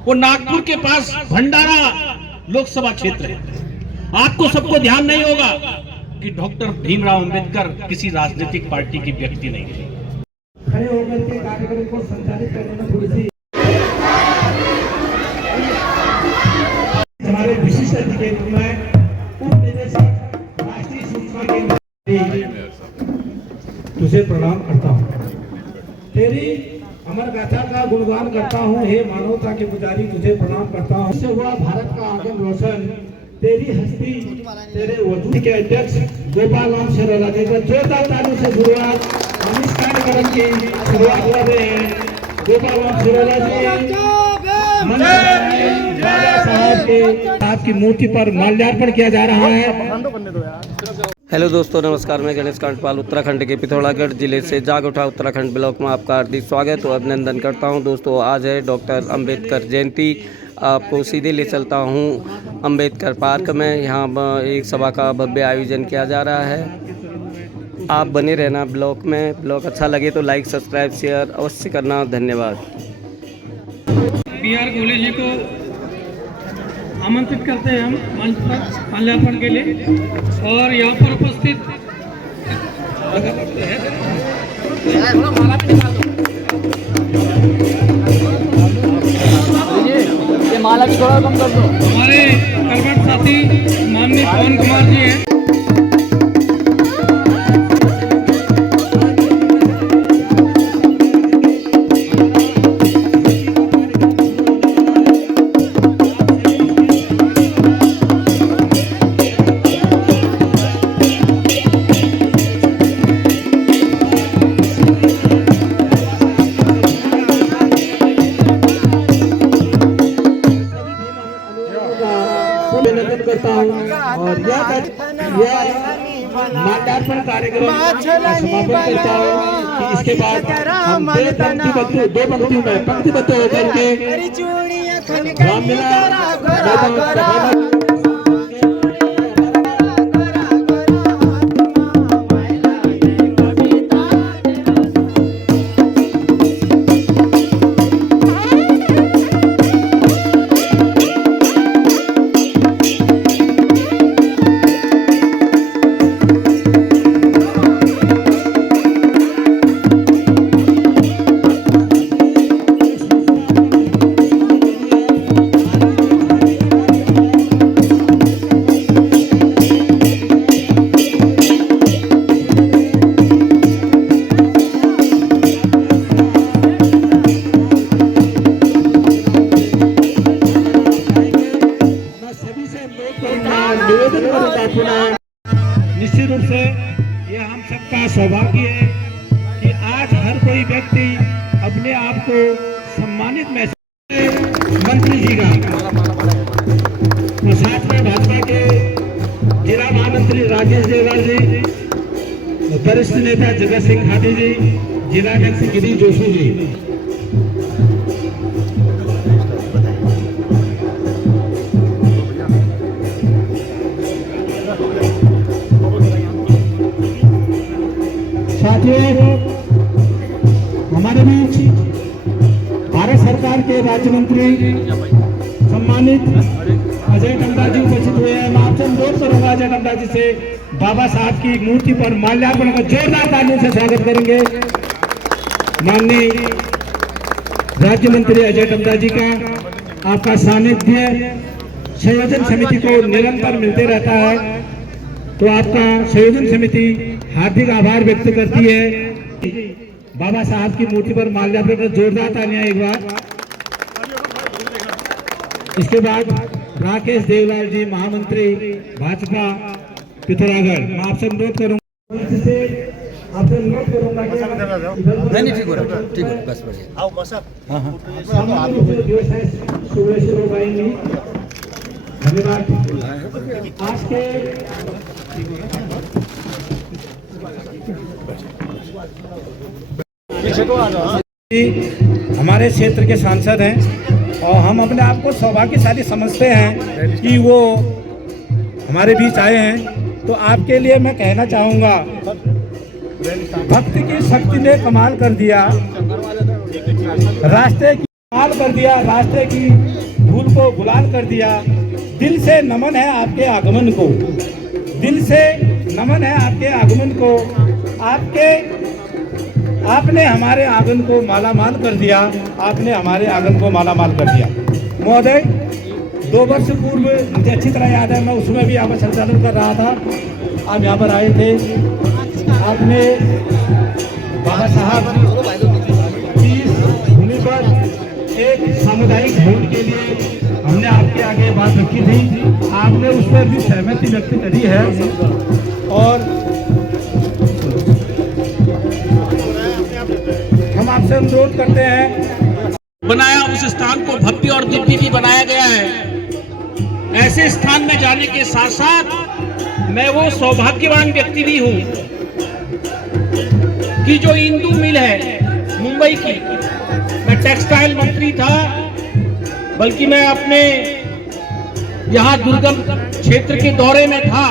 वो नागपुर के पास भंडारा लोकसभा क्षेत्र है। आपको सबको ध्यान नहीं होगा कि डॉक्टर भीमराव अंबेडकर किसी राजनीतिक पार्टी की व्यक्ति नहीं थे। खड़े होकर के कार्यक्रम को संचालित करने में थोड़ी सी हमारे विशिष्ट अतिथि के रूप में उप निदेशक राष्ट्रीय सूचना केंद्र तुझे प्रणाम करता हूँ। तेरी अमर गाथा का गुणगान करता हूँ। हे मानवता के पुजारी तुझे प्रणाम करता हूँ। इससे हुआ भारत का आगम रोशन तेरी हस्ती तेरे वजूद के अध्यक्ष गोपाल राम शर्मा जी का जोरदार तालियों से शुरुआत हम इस कार्यक्रम की शुरुआत कर रहे हैं। गोपाल राम शर्मा जी साहब की मूर्ति पर माल्यार्पण किया जा रहा है। हेलो दोस्तों, नमस्कार। मैं गणेश कांडपाल उत्तराखंड के पिथौरागढ़ जिले से जाग उठा उत्तराखंड ब्लॉक में आपका हार्दिक स्वागत और अभिनंदन करता हूं। दोस्तों, आज है डॉक्टर अंबेडकर जयंती। आपको सीधे ले चलता हूं अंबेडकर पार्क में। यहां एक सभा का भव्य आयोजन किया जा रहा है। आप बने रहना ब्लॉग में। ब्लॉग अच्छा लगे तो लाइक, सब्सक्राइब, शेयर अवश्य करना। धन्यवाद। BR गोले जी को आमंत्रित करते हैं हम मंच पर माल्यार्पण के लिए। और यहाँ पर उपस्थित ये माला भी थोड़ा कम कर दो। हमारे करवट साथी माननीय पवन कुमार जी हैं। करता हूँ और यह माल्यार्पण कार्यक्रम समापन करता हूँ कि इसके बाद हम दो पंक्तियों में पंक्तिबद्ध होकर के रामलीला निश्चित रूप से ये हम सबका सौभाग्य है कि आज हर कोई व्यक्ति अपने आप को सम्मानित महसूस मंत्री जी का और साथ में भाजपा के जिला महामंत्री राजेश देवराज जी, वरिष्ठ नेता जगत सिंह खादी जी, जिला अध्यक्ष गिरीश जोशी जी, साथियों हमारे बीच भारत सरकार के राज्य मंत्री सम्मानित अजय टंडा जी उपस्थित हुए हैं। मैं आपसे अनुरोध करूंगा अजय टंडा जी से बाबा साहब की मूर्ति पर माल्यार्पण का जोरदार तालियों से स्वागत करेंगे। माननीय राज्य मंत्री अजय टंडा जी का आपका सानिध्य संयोजन समिति को निरंतर मिलते रहता है, तो आपका संयोजन समिति हार्दिक आभार व्यक्त करती है। बाबा साहब की मूर्ति पर माल्यार्पण कर जोरदार तालियां एक बार। इसके बाद राकेश देवलाल जी, महामंत्री भाजपा पिथौरागढ़। मैं आपसे अनुरोध करूंगा नहीं ठीक हो रहा, ठीक है बस बढ़िया। आओ बस। धन्यवाद। आज के हमारे क्षेत्र के सांसद हैं और हम अपने आप को सौभाग्यशाली समझते हैं कि वो हमारे बीच आए हैं। तो आपके लिए मैं कहना चाहूँगा, भक्ति की शक्ति ने कमाल कर दिया। रास्ते गुलाल कर दिया, रास्ते की धूल को गुलाल कर दिया। दिल से नमन है आपके आगमन को, दिल से नमन है आपके आगमन को। आपने हमारे आंगन को मालामाल कर दिया, आपने हमारे आंगन को मालामाल कर दिया। महोदय, 2 वर्ष पूर्व मुझे अच्छी तरह याद है, मैं उसमें भी यहाँ पर संचालन कर रहा था। आप यहाँ पर आए थे, आपने बाबा साहब की भूमि पर एक सामुदायिक भवन के लिए हमने आपके आगे बात रखी थी, आपने उस पर भी सहमति व्यक्त करी है। और हम आपसे अनुरोध करते हैं, बनाया उस स्थान को भव्य और दिव्य भी बनाया गया है। ऐसे स्थान में जाने के साथ साथ मैं वो सौभाग्यवान व्यक्ति भी हूं कि जो इंदू मिल है मुंबई की, मैं टेक्सटाइल मंत्री था, बल्कि मैं अपने यहाँ दुर्गम क्षेत्र के दौरे में था,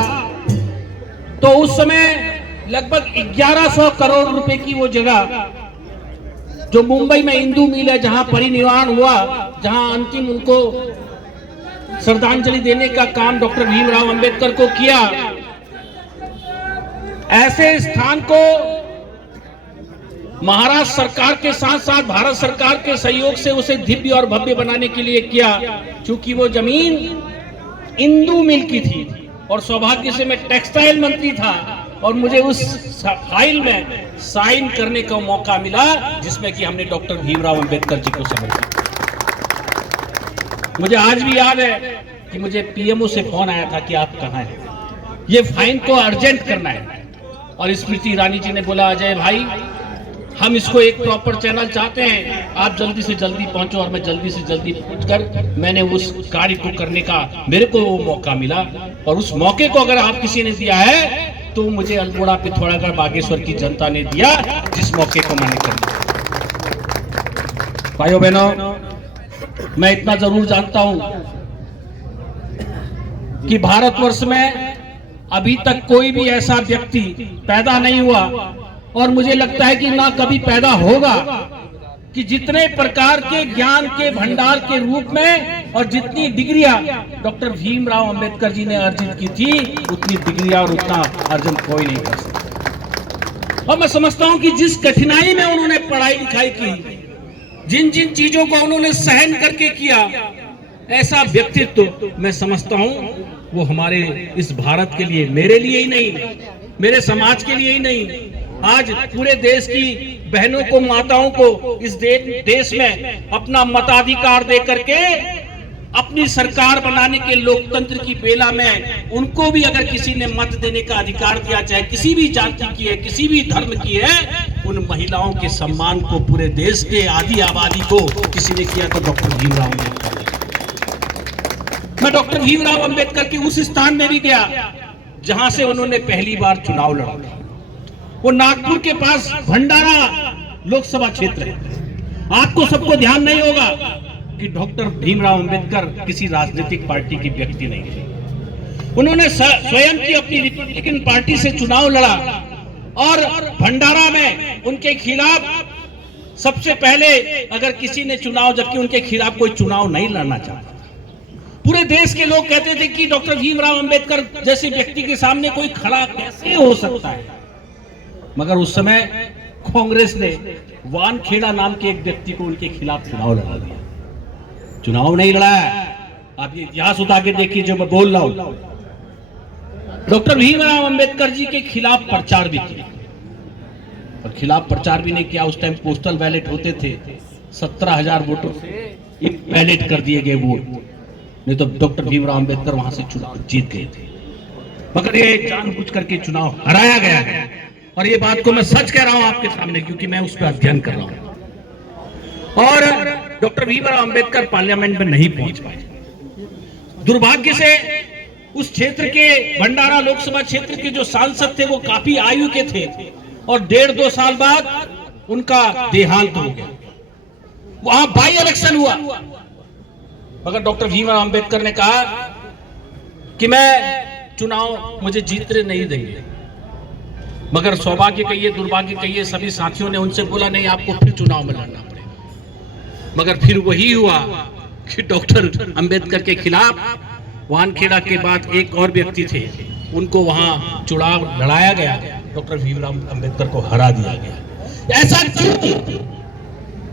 तो उस समय लगभग 1100 करोड़ रुपए की वो जगह जो मुंबई में इंदू मिल है, जहां परिनिर्वाण हुआ, जहां अंतिम उनको श्रद्धांजलि देने का काम डॉक्टर भीमराव अंबेडकर को किया, ऐसे स्थान को महाराष्ट्र सरकार के साथ साथ भारत सरकार के सहयोग से उसे दिव्य और भव्य बनाने के लिए किया। क्योंकि वो जमीन इंदू मिल की थी और सौभाग्य से मैं टेक्सटाइल मंत्री था और मुझे उस फाइल में साइन करने का मौका मिला, जिसमें कि हमने डॉक्टर भीमराव अंबेडकर जी को समर्पित। मुझे आज भी याद है कि मुझे पीएमओ से फोन आया था कि आप कहाँ हैं, ये फाइन को अर्जेंट करना है। और स्मृति ईरानी जी ने बोला, अजय भाई, हम इसको एक प्रॉपर चैनल चाहते हैं, आप जल्दी से जल्दी पहुंचो। और मैं जल्दी से जल्दी पहुंचकर मैंने उस कार्य को करने का मेरे को वो मौका मिला। और उस मौके को अगर आप किसी ने दिया है तो मुझे अल्मोड़ा, पिथौरागढ़, बागेश्वर की जनता ने दिया, जिस मौके को मैंने कर दिया। भाइयों बहनों, मैं इतना जरूर जानता हूं कि भारतवर्ष में अभी तक कोई भी ऐसा व्यक्ति पैदा नहीं हुआ, और मुझे लगता है कि ना कभी पैदा होगा, कि जितने प्रकार के ज्ञान के भंडार के रूप में और जितनी डिग्रियां डॉक्टर भीमराव अंबेडकर जी ने अर्जित की थी, उतनी डिग्रियां और उतना अर्जन कोई नहीं कर सकता। और मैं समझता हूं कि जिस कठिनाई में उन्होंने पढ़ाई लिखाई की, जिन जिन चीजों को उन्होंने सहन करके किया, ऐसा व्यक्तित्व मैं समझता हूं वो हमारे इस भारत के लिए, मेरे लिए ही नहीं, मेरे समाज के लिए ही नहीं, आज पूरे देश की बहनों को, माताओं को इस देश में अपना मताधिकार दे करके अपनी सरकार बनाने के लोकतंत्र की बेला में उनको भी अगर किसी ने मत देने का अधिकार दिया, चाहे किसी भी जाति की है, किसी भी धर्म की है, उन महिलाओं के सम्मान को पूरे देश के आधी आबादी को किसी ने किया तो डॉक्टर भीमराव अम्बेडकर। मैं डॉक्टर भीमराव अम्बेडकर के उस स्थान में भी गया जहां से उन्होंने पहली बार चुनाव लड़ा। वो नागपुर के पास भंडारा लोकसभा क्षेत्र है। आपको सबको ध्यान नहीं होगा कि डॉक्टर भीमराव अंबेडकर किसी राजनीतिक पार्टी के व्यक्ति नहीं थे। उन्होंने स्वयं की अपनी रिपब्लिकन पार्टी से चुनाव लड़ा और भंडारा में उनके खिलाफ सबसे पहले अगर किसी ने चुनाव, जबकि उनके खिलाफ कोई चुनाव नहीं लड़ना चाहता, पूरे देश के लोग कहते थे कि डॉक्टर भीमराव अंबेडकर जैसे व्यक्ति के सामने कोई खड़ा कैसे हो सकता है। मगर उस समय कांग्रेस ने वानखेड़ा नाम के एक व्यक्ति को उनके खिलाफ चुनाव लड़ा दिया। चुनाव नहीं लड़ा है, आप ये इतिहास उतार के देखिए जो मैं बोल रहा हूं। डॉक्टर भीमराव अंबेडकर जी के खिलाफ प्रचार भी किया, और खिलाफ प्रचार भी नहीं किया। उस टाइम पोस्टल बैलेट होते थे, 17,000 वोटों से बैलेट कर दिए गए वोट, नहीं तो डॉक्टर भीमराव अंबेडकर वहां से चुनाव जीत गए थे। मगर ये जानबूझ करके चुनाव हराया गया है, और ये बात को मैं सच कह रहा हूं आपके सामने, क्योंकि मैं उस पर अध्ययन कर रहा हूं। और डॉक्टर भीमराव अंबेडकर पार्लियामेंट में नहीं पहुंच पाए। दुर्भाग्य से उस क्षेत्र के भंडारा लोकसभा क्षेत्र के जो सांसद थे वो काफी आयु के थे, और 1.5-2 साल बाद उनका देहांत हो गया। वहां बाई इलेक्शन हुआ, मगर डॉक्टर भीमराव अंबेडकर ने कहा कि मैं चुनाव मुझे जीतने नहीं देंगे। मगर सौभाग्य कहिए, दुर्भाग्य कहिए, सभी साथियों ने उनसे बोला नहीं, आपको फिर चुनाव में लड़ना पड़ेगा। मगर फिर वही हुआ कि डॉक्टर अंबेडकर के खिलाफ वानखेड़ा के बाद एक और व्यक्ति थे, उनको वहां चुनाव लड़ाया गया, डॉक्टर भीमराव अंबेडकर को हरा दिया गया।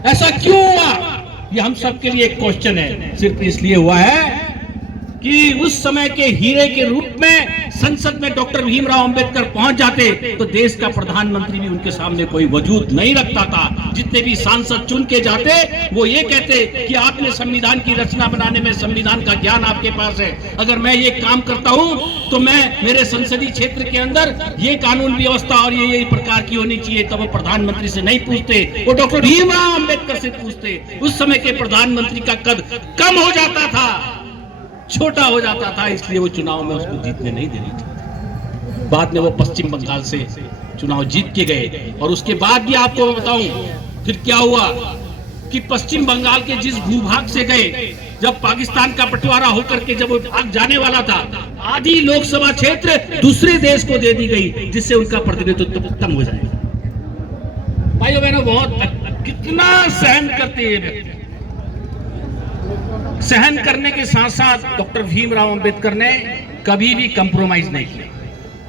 ऐसा क्यों हुआ? ये हम सबके लिए एक क्वेश्चन है। सिर्फ इसलिए हुआ है कि उस समय के हीरे के रूप में संसद में डॉक्टर भीमराव अंबेडकर पहुंच जाते तो देश का प्रधानमंत्री भी उनके सामने कोई वजूद नहीं रखता था। जितने भी सांसद चुन के जाते वो ये कहते कि आपने संविधान की रचना बनाने में संविधान का ज्ञान आपके पास है, अगर मैं ये काम करता हूं तो मैं मेरे संसदीय क्षेत्र के अंदर ये कानून व्यवस्था और ये प्रकार की होनी चाहिए, तब वो प्रधानमंत्री से नहीं पूछते, वो डॉक्टर भीमराव अंबेडकर से पूछते। उस समय के प्रधानमंत्री का कद कम हो जाता था, छोटा हो जाता था, इसलिए वो चुनाव में उसको जीतने नहीं देनी थी। बाद में वो पश्चिम बंगाल से चुनाव जीत के गए। और उसके बाद भी आपको बताऊं फिर क्या हुआ कि पश्चिम बंगाल के जिस भूभाग से गए, जब पाकिस्तान का बंटवारा होकर के जब वो भाग जाने वाला था, आधी लोकसभा क्षेत्र दूसरे देश को दे दी गई, जिससे उनका प्रतिनिधित्व कम हो जाएगा। भाइयों बहनों, बहुत कितना सहन करते हैं। सहन करने के साथ साथ डॉक्टर भीमराव अंबेडकर ने कभी भी कंप्रोमाइज नहीं किया।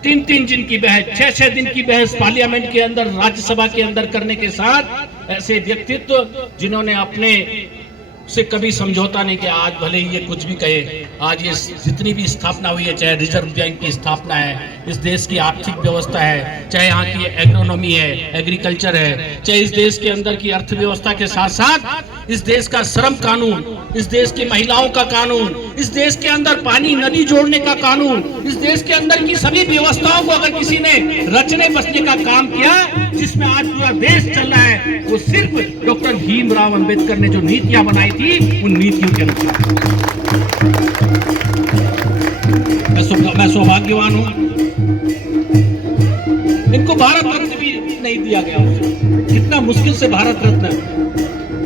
3-3 दिन की बहस, 6-6 दिन की बहस पार्लियामेंट के अंदर, राज्यसभा के अंदर करने के साथ ऐसे व्यक्तित्व जिन्होंने अपने से कभी समझौता नहीं किया। आज भले ही ये कुछ भी कहे, आज ये जितनी भी स्थापना हुई है, चाहे रिजर्व बैंक की स्थापना है, इस देश की आर्थिक व्यवस्था है, चाहे यहाँ की एग्रोनॉमी है, एग्रीकल्चर है, चाहे इस देश के अंदर की अर्थव्यवस्था के साथ साथ इस देश का श्रम कानून, इस देश की महिलाओं का कानून, इस देश के अंदर पानी नदी जोड़ने का कानून, इस देश के अंदर की सभी व्यवस्थाओं को अगर किसी ने रचने बसने का काम किया, जिसमें आज पूरा देश चल रहा है, वो सिर्फ डॉक्टर भीमराव अंबेडकर ने जो नीतियां बनाई थी, उन नीतियों के अनुसार। मैं सौभाग्यवान हूं, इनको भारत रत्न भी नहीं दिया गया। कितना मुश्किल से भारत रत्न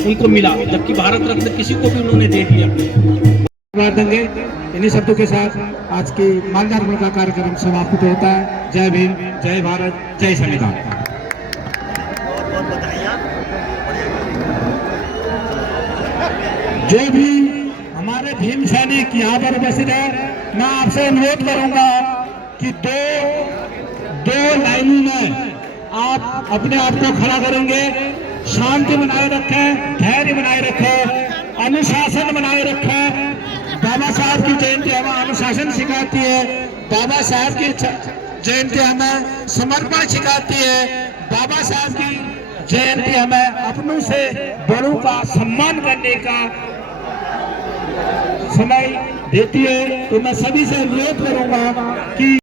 उनको मिला, जबकि भारत रत्न किसी को भी उन्होंने दे दिया। धन्यवाद देंगे। इन्हीं शब्दों के साथ आज की माल्यार्पण का कार्यक्रम समाप्त होता है। जय भीम, जय भारत, जय संविधान। जो भी हमारे भीम सैनिक यहाँ पर उपस्थित है, मैं आपसे अनुरोध करूंगा कि दो लाइनों में आप अपने आप को खड़ा करेंगे, शांति बनाए रखें, धैर्य बनाए रखें, अनुशासन बनाए रखें। बाबा साहब की जयंती हमें अनुशासन सिखाती है, बाबा साहब की जयंती हमें समर्पण सिखाती है, बाबा साहब की जयंती हमें अपनों से बड़ों का सम्मान करने का समय देती है। तो मैं सभी से अनुरोध करूंगा कि